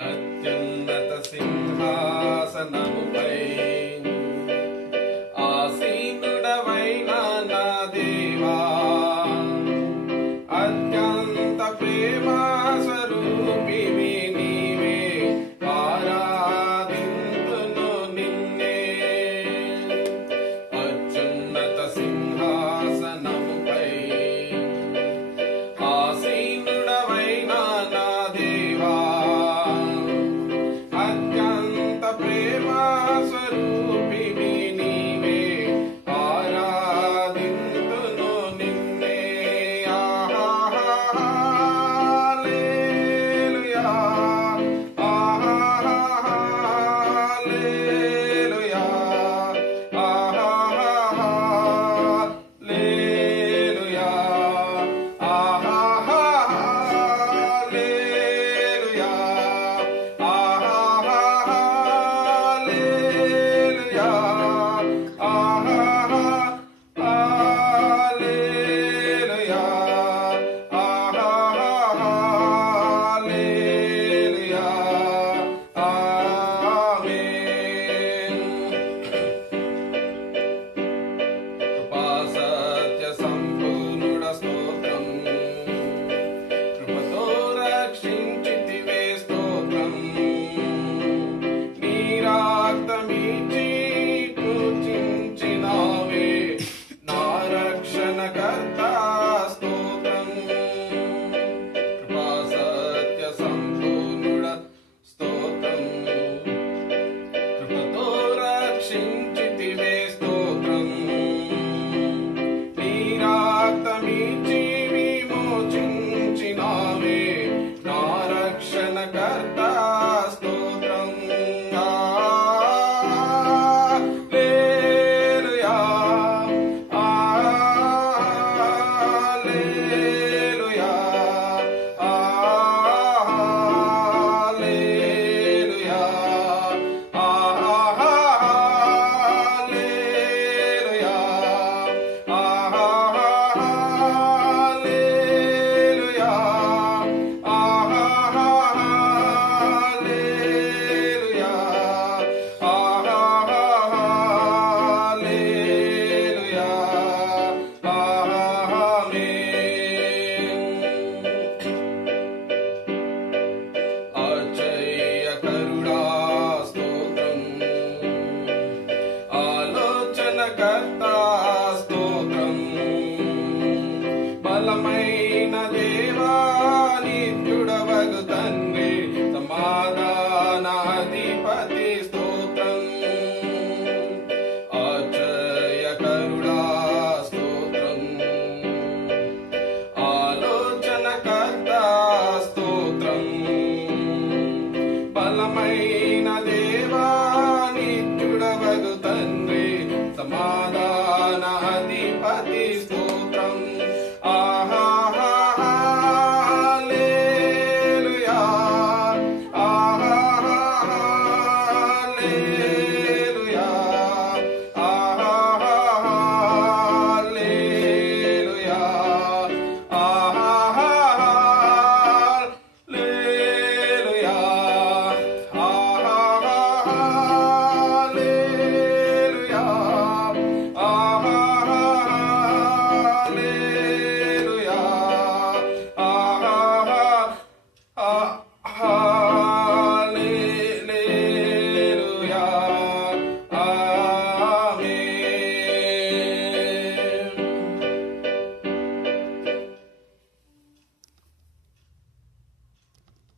అత్యున్నత సింహాసనముపై ఆసీనుడవైన నా దేవా, అత్యంత ప్రేమ స్వరూపివి నీవే, ఆరాధింతును నిన్నే. అత్యున్నత సింహాసనముపై ఆసీనుడవైన నా దేవా, అత్యంత ప్రేమ స్వరూపివి నీవే, ఆరాధింతును నిన్నే. హల్లెలూయా, హల్లెలూయా, హల్లెలూయా, సత్య సంపూర్ణుడ స్తోత్రం, కృపతో రక్షించితివే స్తోత్రం. నీ రక్తమిచ్చి పూజించినావే నా రక్షణకర్త స్తోత్రం. కృపా సత్య సంపూర్ణుడ స్తోత్రం, కృపతో రక్షించితివే స్తోత్రం. నీ రక్తమిచ్చి విమోచించినావే నా రక్షణకర్త స్తోత్రం. హల్లెలూయా, హల్లెలూయా, హల్లెలూయా, హల్లెలూయా, హల్లెలూయా, హల్లెలూయా, హల్లెలూయా, ఆమేన్. ఆశ్చర్యకరుడా స్తోత్రం, ఆలోచనకర్త స్తోత్రం. బలమైన దేవా, నిత్యుడవగు తండ్రి, సమాధానాధిపతి స్తోత్రం. ఆశ్చర్యకరుడా స్తోత్రం, ఆలోచనకర్త స్తోత్రం. బలమైన దేవా, నిత్యుడవగు తండ్రి, సమాధానాధిపతి స్తోత్రం. హల్లెలూయా, హల్లెలూయా, హల్లెలూయా, హల్లెలూయా, హల్లెలూయా, హల్లెలూయా,